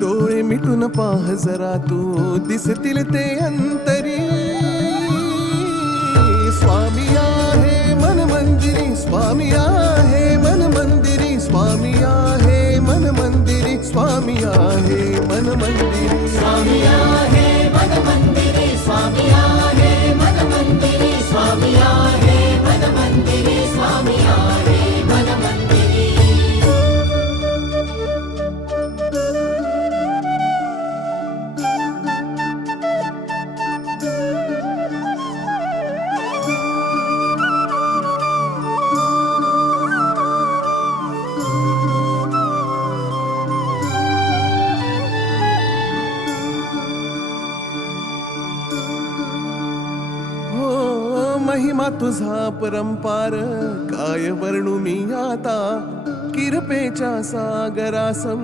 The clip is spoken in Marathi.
डोळे मिटून पाह जरा तू दिसतील ते अंतरी. स्वामी आहे मन मंदिरी, स्वामी आहे मन मंदिरी, स्वामी आहे मन मंदिरी, स्वामी आहे मन मंदिरी. स्वामी आहे मन मंदिरी, स्वामी आहे मन मंदिरी, स्वामी आहे मन मंदिरी, स्वामी आहे मन मंदिरी. महिमा तुझा परंपार काय वर्णू मी आता. किरपेच्या सागरासम